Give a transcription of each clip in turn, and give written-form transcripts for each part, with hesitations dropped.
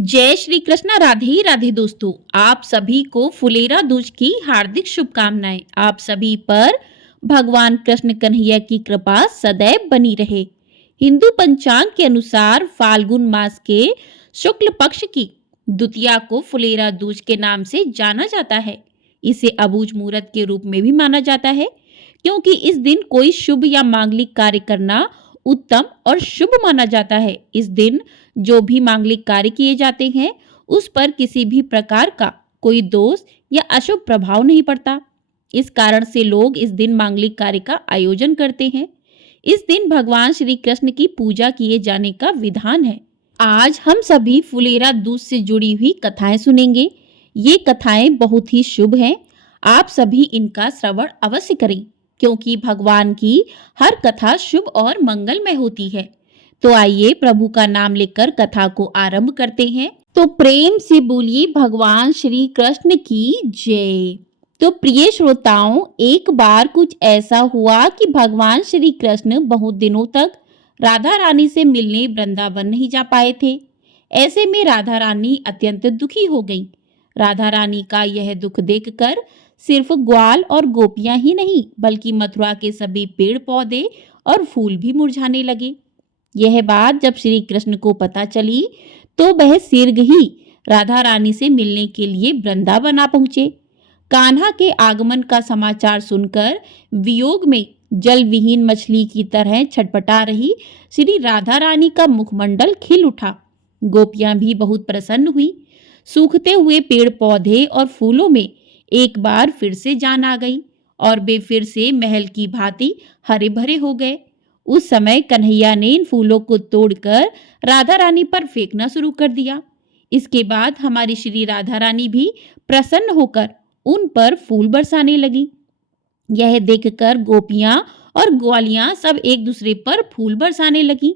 जय श्री कृष्णा। राधे राधे दोस्तों, आप सभी को फुलेरा दूज की हार्दिक शुभकामनाएं। आप सभी पर भगवान कृष्ण कन्हैया की कृपा सदैव बनी रहे। हिंदू पंचांग के अनुसार फाल्गुन मास के शुक्ल पक्ष की द्वितीया को फुलेरा दूज के नाम से जाना जाता है। इसे अबूझ मुहूर्त के रूप में भी माना जाता है, क्योंकि इस दिन कोई शुभ या मांगलिक कार्य करना उत्तम और शुभ माना जाता है। इस दिन जो भी मांगलिक कार्य किए जाते हैं, उस पर किसी भी प्रकार का कोई दोष या अशुभ प्रभाव नहीं पड़ता। इस कारण से लोग इस दिन मांगलिक कार्य का आयोजन करते हैं। इस दिन भगवान श्री कृष्ण की पूजा किए जाने का विधान है। आज हम सभी फुलेरा दूज से जुड़ी हुई कथाएं सुनेंगे। ये कथाएं बहुत ही शुभ हैं। आप सभी इनका श्रवण अवश्य करें, क्योंकि भगवान की हर कथा शुभ और मंगलमय होती है। तो आइए प्रभु का नाम लेकर कथा को आरंभ करते हैं। तो प्रेम से बोलिए भगवान श्री कृष्ण की जय। तो प्रिय श्रोताओं, एक बार कुछ ऐसा हुआ कि भगवान श्री कृष्ण बहुत दिनों तक राधा रानी से मिलने वृंदावन नहीं जा पाए थे। ऐसे में राधा रानी अत्यंत दुखी हो गई। राधा रानी का यह दुख देखकर सिर्फ ग्वाल और गोपियां ही नहीं, बल्कि मथुरा के सभी पेड़ पौधे और फूल भी मुरझाने लगे। यह बात जब श्री कृष्ण को पता चली, तो वह शीघ्र ही राधा रानी से मिलने के लिए वृंदावन आ पहुंचे। कान्हा के आगमन का समाचार सुनकर वियोग में जल विहीन मछली की तरह छटपटा रही श्री राधा रानी का मुखमंडल खिल उठा। गोपियां भी बहुत प्रसन्न हुई। सूखते हुए पेड़ पौधे और फूलों में एक बार फिर से जान आ गई और वे फिर से महल की भांति हरे भरे हो गए। उस समय कन्हैया ने इन फूलों को तोड़कर राधा रानी पर फेंकना शुरू कर दिया। इसके बाद हमारी श्री राधा रानी भी प्रसन्न होकर उन पर फूल बरसाने लगी। यह देखकर गोपियां और ग्वालियां सब एक दूसरे पर फूल बरसाने लगी।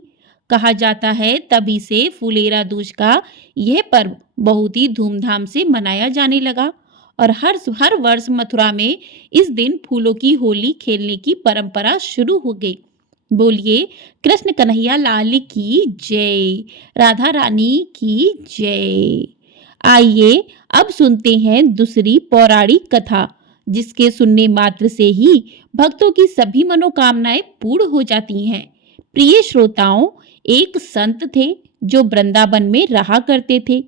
कहा जाता है तभी से फुलेरा दूज का यह पर्व बहुत ही धूमधाम से मनाया जाने लगा और हर वर्ष मथुरा में इस दिन फूलों की होली खेलने की परंपरा शुरू हो गई। बोलिए कृष्ण कन्हैया लाल की जय, राधा रानी की जय। आइए अब सुनते हैं दूसरी पौराणिक कथा, जिसके सुनने मात्र से ही भक्तों की सभी मनोकामनाएं पूर्ण हो जाती हैं। प्रिय श्रोताओं, एक संत थे जो वृंदावन में रहा करते थे।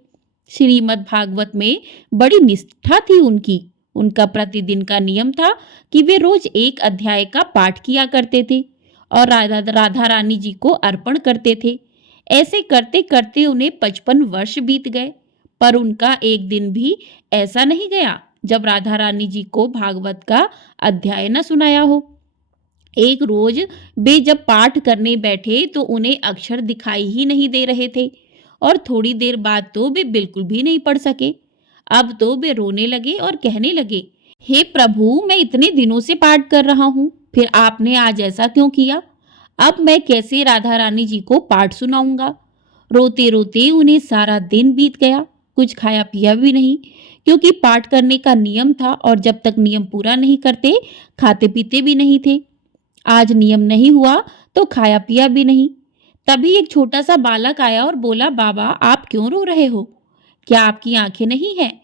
श्रीमद् भागवत में बड़ी निष्ठा थी उनकी। उनका प्रतिदिन का नियम था कि वे रोज एक अध्याय का पाठ किया करते थे और राधा रानी जी को अर्पण करते थे। ऐसे करते करते उन्हें 55 वर्ष बीत गए, पर उनका एक दिन भी ऐसा नहीं गया जब राधा रानी जी को भागवत का अध्याय न सुनाया हो। एक रोज वे जब पाठ करने बैठे तो उन्हें अक्षर दिखाई ही नहीं दे रहे थे और थोड़ी देर बाद तो वे बिल्कुल भी नहीं पढ़ सके। अब तो वे रोने लगे और कहने लगे, हे प्रभु, मैं इतने दिनों से पाठ कर रहा हूँ, फिर आपने आज ऐसा क्यों किया? अब मैं कैसे राधा रानी जी को पाठ सुनाऊंगा? रोते रोते उन्हें सारा दिन बीत गया। कुछ खाया पिया भी नहीं, क्योंकि पाठ करने का नियम था और जब तक नियम पूरा नहीं करते खाते पीते भी नहीं थे। आज नियम नहीं हुआ तो खाया पिया भी नहीं। तभी एक छोटा सा बालक आया और बोला, बाबा आप क्यों रो रहे हो? क्या आपकी आंखें नहीं हैं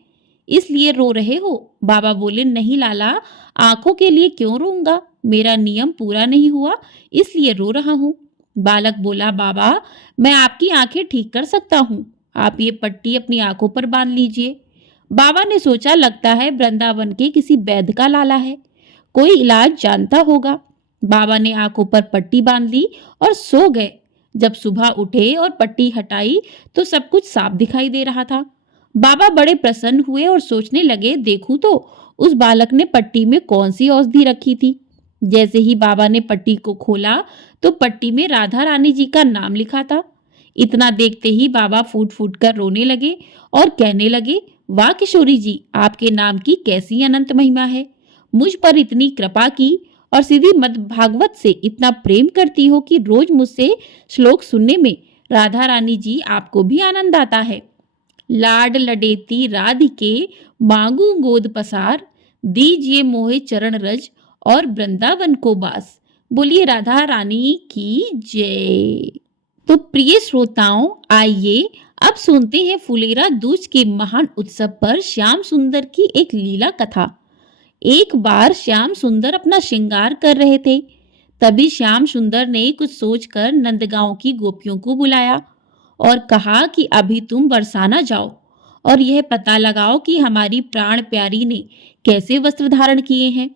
इसलिए रो रहे हो? बाबा बोले, नहीं लाला, आंखों के लिए क्यों रोऊंगा, मेरा नियम पूरा नहीं हुआ इसलिए रो रहा हूँ। बालक बोला, बाबा मैं आपकी आंखें ठीक कर सकता हूँ, आप ये पट्टी अपनी आंखों पर बांध लीजिए। बाबा ने सोचा, लगता है वृंदावन के किसी वैद्य का लाला है, कोई इलाज जानता होगा। बाबा ने आंखों पर पट्टी बांध ली और सो गए। जब सुबह उठे और पट्टी हटाई तो सब कुछ साफ दिखाई दे रहा था। बाबा बड़े प्रसन्न हुए और सोचने लगे, देखूं तो उस बालक ने पट्टी में कौन सी औषधि रखी थी। जैसे ही बाबा ने पट्टी को खोला तो पट्टी में राधा रानी जी का नाम लिखा था। इतना देखते ही बाबा फूट फूट कर रोने लगे और कहने लगे, वाह किशोरी जी, आपके नाम की कैसी अनंत महिमा है। मुझ पर इतनी कृपा की और सीधी मद भागवत से इतना प्रेम करती हो कि रोज मुझसे श्लोक सुनने में राधा रानी जी आपको भी आनंद आता है। लाड लडेती राधिके मांगू गोद पसार, दीजिए मोहे चरण रज और वृंदावन को बास। बोलिए राधा रानी की जय। तो प्रिय श्रोताओं, आइए अब सुनते हैं फुलेरा दूज के महान उत्सव पर श्याम सुंदर की एक लीला कथा। एक बार श्याम सुंदर अपना श्रृंगार कर रहे थे। तभी श्याम सुंदर ने कुछ सोचकर नंदगांव की गोपियों को बुलाया और कहा कि अभी तुम बरसाना जाओ और यह पता लगाओ कि हमारी प्राण प्यारी ने कैसे वस्त्र धारण किए हैं।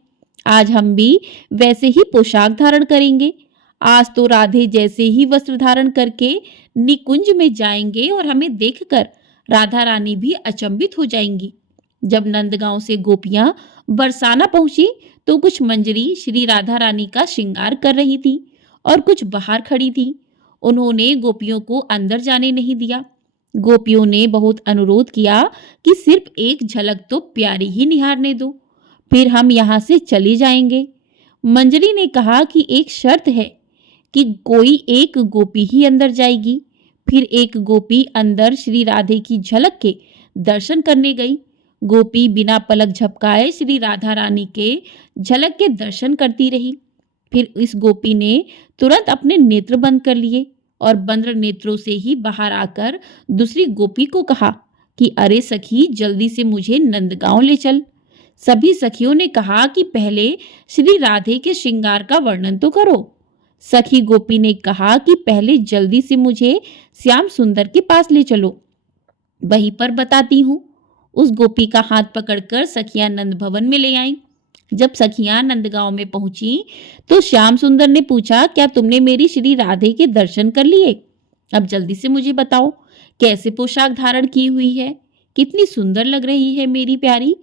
आज हम भी वैसे ही पोशाक धारण करेंगे। आज तो राधे जैसे ही वस्त्र धारण करके निकुंज में जाएंगे और हमें देखकर राधा रानी भी अचंभित हो जाएंगी। जब नंदगांव से गोपियां बरसाना पहुंची तो कुछ मंजरी श्री राधा रानी का श्रृंगार कर रही थी और कुछ बाहर खड़ी थी। उन्होंने गोपियों को अंदर जाने नहीं दिया। गोपियों ने बहुत अनुरोध किया कि सिर्फ एक झलक तो प्यारी ही निहारने दो, फिर हम यहाँ से चले जाएंगे। मंजरी ने कहा कि एक शर्त है कि कोई एक गोपी ही अंदर जाएगी। फिर एक गोपी अंदर श्री राधे की झलक के दर्शन करने गई। गोपी बिना पलक झपकाए श्री राधा रानी के झलक के दर्शन करती रही। फिर इस गोपी ने तुरंत अपने नेत्र बंद कर लिए और बंद नेत्रों से ही बाहर आकर दूसरी गोपी को कहा कि अरे सखी, जल्दी से मुझे नंदगांव ले चल। सभी सखियों ने कहा कि पहले श्री राधे के श्रृंगार का वर्णन तो करो। सखी गोपी ने कहा कि पहले जल्दी से मुझे श्याम सुंदर के पास ले चलो, वहीं पर बताती हूँ। उस गोपी का हाथ पकड़कर सखियां नंद भवन में ले आईं। जब सखियां नंदगांव में पहुंची तो श्याम सुंदर ने पूछा, क्या तुमने मेरी श्री राधे के दर्शन कर लिए? अब जल्दी से मुझे बताओ, कैसे पोशाक धारण की हुई है, कितनी सुंदर लग रही है मेरी प्यारी।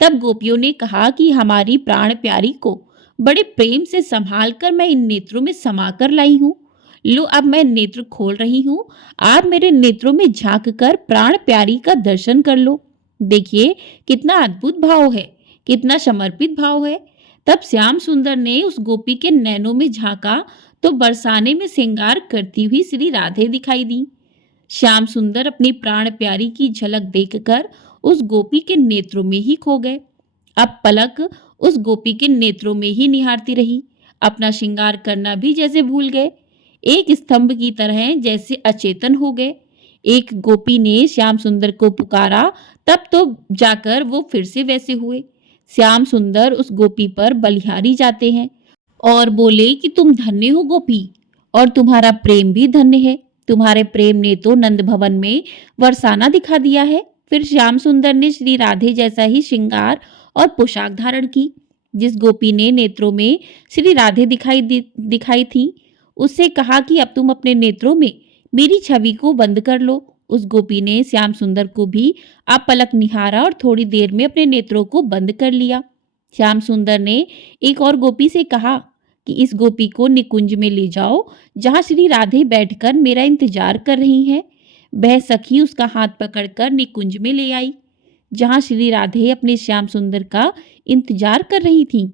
तब गोपियों ने कहा कि हमारी प्राण प्यारी को बड़े प्रेम से संभाल कर मैं इन नेत्रों में समा कर लाई हूँ। लो, अब मैं नेत्र खोल रही हूँ, आप मेरे नेत्रों में झांक कर प्राण प्यारी का दर्शन कर लो। देखिए कितना अद्भुत भाव है, कितना समर्पित भाव है। तब श्याम सुंदर ने उस गोपी के नैनों में झांका तो बरसाने में श्रृंगार करती हुई श्री राधे दिखाई दी। श्याम सुंदर अपनी प्राण प्यारी की झलक देखकर उस गोपी के नेत्रों में ही खो गए। अब पलक उस गोपी के नेत्रों में ही निहारती रही। अपना श्रृंगार करना भी जैसे भूल गए, एक स्तंभ की तरह जैसे अचेतन हो गए। एक गोपी ने श्याम सुंदर को पुकारा, तब तो जाकर वो फिर से वैसे हुए। श्याम सुंदर उस गोपी पर बलिहारी जाते हैं और बोले कि तुम धन्य हो गोपी, और तुम्हारा प्रेम भी धन्य है। तुम्हारे प्रेम ने तो नंद भवन में बरसाना दिखा दिया है। फिर श्याम सुंदर ने श्री राधे जैसा ही श्रृंगार और पोशाक धारण की। जिस गोपी ने नेत्रों में श्री राधे दिखाई थी, उससे कहा कि अब तुम अपने नेत्रों में मेरी छवि को बंद कर लो। उस गोपी ने श्याम सुंदर को भी अपलक निहारा और थोड़ी देर में अपने नेत्रों को बंद कर लिया। श्याम सुंदर ने एक और गोपी से कहा कि इस गोपी को निकुंज में ले जाओ, जहां श्री राधे बैठकर मेरा इंतजार कर रही हैं। वह सखी उसका हाथ पकड़कर निकुंज में ले आई, जहां श्री राधे अपने श्याम सुंदर का इंतजार कर रही थीं।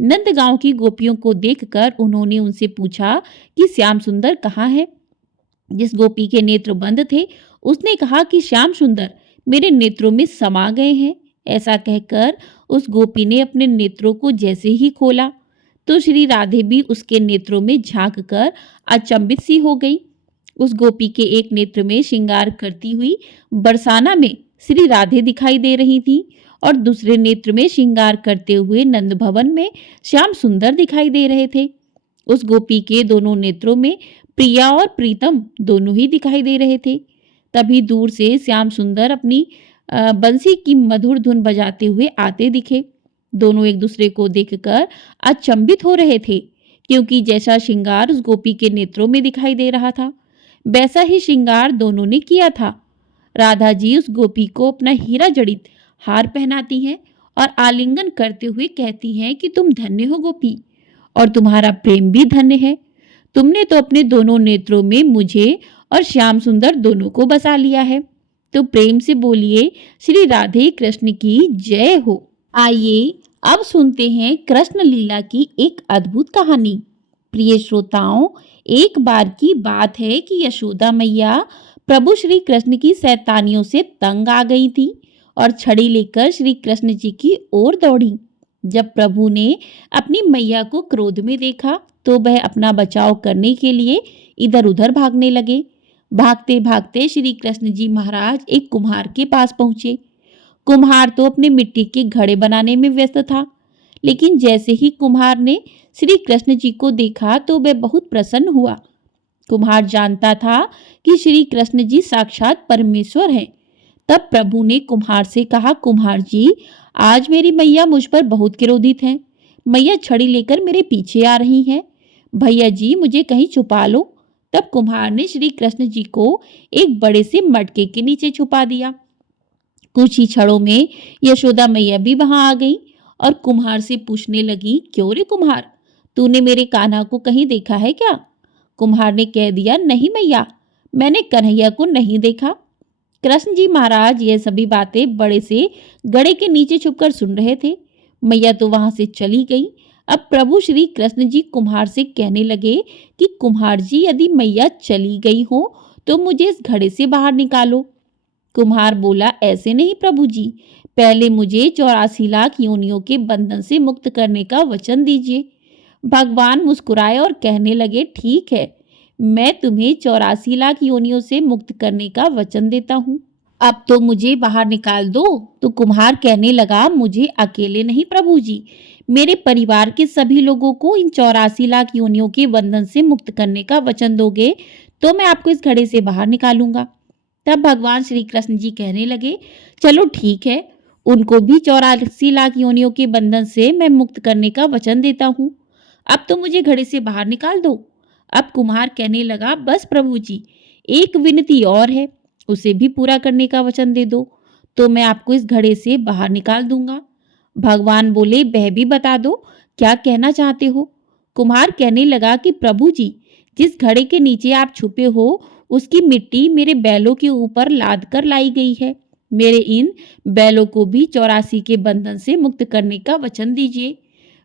नंदगांव की गोपियों को देखकर उन्होंने उनसे पूछा कि श्याम सुंदर कहाँ है। जिस गोपी के नेत्र बंद थे, उसने कहा कि श्याम सुंदर मेरे नेत्रों में समा गए हैं। ऐसा कहकर उस गोपी ने अपने नेत्रों को जैसे ही खोला तो श्री राधे भी उसके नेत्रों में झांक कर अचंभित सी हो गई। उस गोपी के एक नेत्र में श्रृंगार करती हुई बरसाना में श्री राधे दिखाई दे रही थी और दूसरे नेत्र में श्रृंगार करते हुए नंद भवन में श्याम सुंदर दिखाई दे रहे थे। उस गोपी के दोनों नेत्रों में प्रिया और प्रीतम दोनों ही दिखाई दे रहे थे। तभी दूर से श्याम सुंदर अपनी बंसी की मधुर धुन बजाते हुए आते दिखे। दोनों एक दूसरे को देखकर अचंभित हो रहे थे, क्योंकि जैसा श्रृंगार उस गोपी के नेत्रों में दिखाई दे रहा था, वैसा ही श्रृंगार दोनों ने किया था। राधा जी उस गोपी को अपना हीरा जड़ित हार पहनाती हैं और आलिंगन करते हुए कहती हैं कि तुम धन्य हो गोपी, और तुम्हारा प्रेम भी धन्य है। तुमने तो अपने दोनों नेत्रों में मुझे और श्याम सुंदर दोनों को बसा लिया है। तो प्रेम से बोलिए श्री राधे कृष्ण की जय हो। आइए अब सुनते हैं कृष्ण लीला की एक अद्भुत कहानी। प्रिय श्रोताओं, एक बार की बात है कि यशोदा मैया प्रभु श्री कृष्ण की शैतानियों से तंग आ गई थी और छड़ी लेकर श्री कृष्ण जी की ओर दौड़ी। जब प्रभु ने अपनी मैया को क्रोध में देखा तो वह अपना बचाव करने के लिए इधर उधर भागने लगे। भागते भागते श्री कृष्ण जी महाराज एक कुम्हार के पास पहुंचे। कुम्हार तो अपने मिट्टी के घड़े बनाने में व्यस्त था, लेकिन जैसे ही कुम्हार ने श्री कृष्ण जी को देखा तो वह बहुत प्रसन्न हुआ। कुम्हार जानता था कि श्री कृष्ण जी साक्षात परमेश्वर हैं। तब प्रभु ने कुम्हार से कहा, कुम्हार जी, आज मेरी मैया मुझ पर बहुत क्रोधित हैं। मैया छड़ी लेकर मेरे पीछे आ रही हैं। भैया जी, मुझे कहीं छुपा लो। तब कुम्हार ने श्री कृष्ण जी को एक बड़े से मटके के नीचे छुपा दिया। कुछ ही क्षणों में यशोदा मैया भी वहां आ गई और कुम्हार से पूछने लगी, क्यों रे कुम्हार, तूने मेरे कान्हा को कहीं देखा है क्या? कुम्हार ने कह दिया, नहीं मैया, मैंने कन्हैया को नहीं देखा। कृष्ण जी महाराज ये सभी बातें बड़े से गड़े के नीचे छुपकर सुन रहे थे। मैया तो वहां से चली गई। अब प्रभु श्री कृष्ण जी कुम्हार से कहने लगे कि कुम्हार जी, यदि मैया चली गई हो तो मुझे इस घड़े से बाहर निकालो। कुम्हार बोला, ऐसे नहीं प्रभु जी, पहले मुझे 84 लाख योनियों के बंधन से मुक्त करने का वचन दीजिए। भगवान मुस्कुराए और कहने लगे, ठीक है, मैं तुम्हें 84 लाख योनियों से मुक्त करने का वचन देता हूँ। अब तो मुझे बाहर निकाल दो। तो कुम्हार कहने लगा, मुझे अकेले नहीं प्रभु जी, मेरे परिवार के सभी लोगों को इन 84 लाख योनियों के बंधन से मुक्त करने का वचन दोगे तो मैं आपको इस घड़े से बाहर निकालूंगा। तब भगवान श्री कृष्ण जी कहने लगे, चलो ठीक है, उनको भी 84 लाख योनियों के बंधन से मैं मुक्त करने का वचन देता हूँ। अब तो मुझे घड़े से बाहर निकाल दो। अब कुम्हार कहने लगा, बस प्रभु जी, एक विनती और है, उसे भी पूरा करने का वचन दे दो तो मैं आपको इस घड़े से बाहर निकाल दूंगा। भगवान बोले, वह भी बता दो, क्या कहना चाहते हो? कुम्हार कहने लगा कि प्रभु जी, जिस घड़े के नीचे आप छुपे हो उसकी मिट्टी मेरे बैलों के ऊपर लाद कर लाई गई है। मेरे इन बैलों को भी 84 के बंधन से मुक्त करने का वचन दीजिए।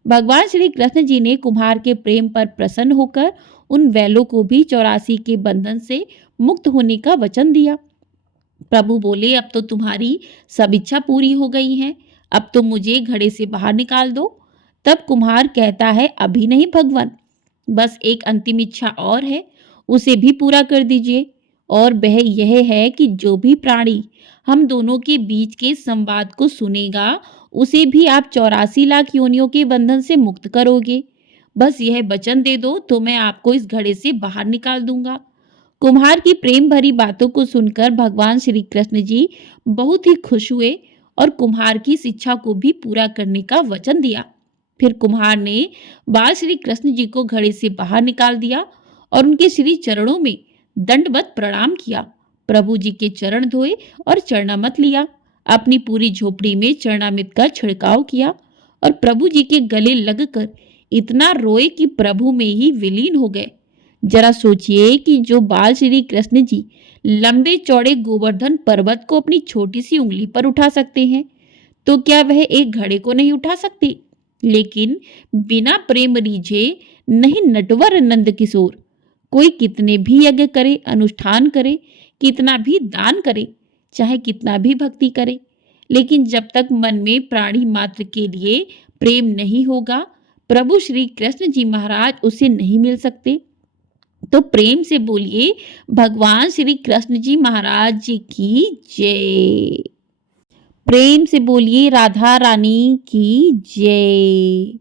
भगवान श्री कृष्ण जी ने कुम्हार के प्रेम पर प्रसन्न होकर उन बैलों को भी 84 के बंधन से मुक्त होने का वचन दिया। प्रभु बोले, अब तो तुम्हारी सब इच्छा पूरी हो गई है, अब तो मुझे घड़े से बाहर निकाल दो। तब कुम्हार कहता है, अभी नहीं भगवान, बस एक अंतिम इच्छा और है, उसे भी पूरा कर दीजिए। और वह यह है कि जो भी प्राणी हम दोनों के बीच के संवाद को सुनेगा उसे भी आप 84 लाख योनियों के बंधन से मुक्त करोगे। बस यह वचन दे दो तो मैं आपको इस घड़े से बाहर निकाल दूंगा। कुम्हार की प्रेम भरी बातों को सुनकर भगवान श्री कृष्ण जी बहुत ही खुश हुए और कुम्हार की इस इच्छा को भी पूरा करने का वचन दिया। फिर कुम्हार ने बाल श्री कृष्ण जी को घड़े से बाहर निकाल दिया और उनके श्री चरणों में दंडवत प्रणाम किया। प्रभु जी के चरण धोए और चरणामृत लिया। अपनी पूरी झोपड़ी में चरणामृत का छिड़काव किया और प्रभु जी के गले लगकर इतना रोए कि प्रभु में ही विलीन हो गए। जरा सोचिए कि जो बाल श्री कृष्ण जी लंबे चौड़े गोवर्धन पर्वत को अपनी छोटी सी उंगली पर उठा सकते हैं, तो क्या वह एक घड़े को नहीं उठा सकते? लेकिन बिना प्रेम रीझे नहीं नटवर नंद किशोर, कोई कितने भी यज्ञ करे, अनुष्ठान करे, कितना भी दान करे, चाहे कितना भी भक्ति करे, लेकिन जब तक मन में प्राणी मात्र के लिए प्रेम नहीं होगा, प्रभु श्री कृष्ण जी महाराज उसे नहीं मिल सकते। तो प्रेम से बोलिए, भगवान श्री कृष्ण जी महाराज जी की जय। प्रेम से बोलिए, राधा रानी की जय।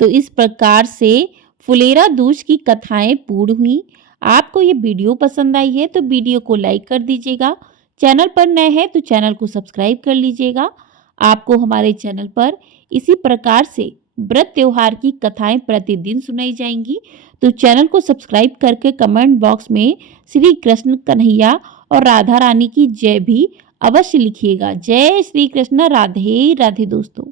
तो इस प्रकार से फुलेरा दूज की कथाएं पूर्ण हुई। आपको ये वीडियो पसंद आई है तो वीडियो को लाइक कर दीजिएगा। चैनल पर नए हैं तो चैनल को सब्सक्राइब कर लीजिएगा। आपको हमारे चैनल पर इसी प्रकार से व्रत त्योहार की कथाएं प्रतिदिन सुनाई जाएंगी। तो चैनल को सब्सक्राइब करके कमेंट बॉक्स में श्री कृष्ण कन्हैया और राधा रानी की जय भी अवश्य लिखिएगा। जय श्री कृष्ण, राधे राधे दोस्तों।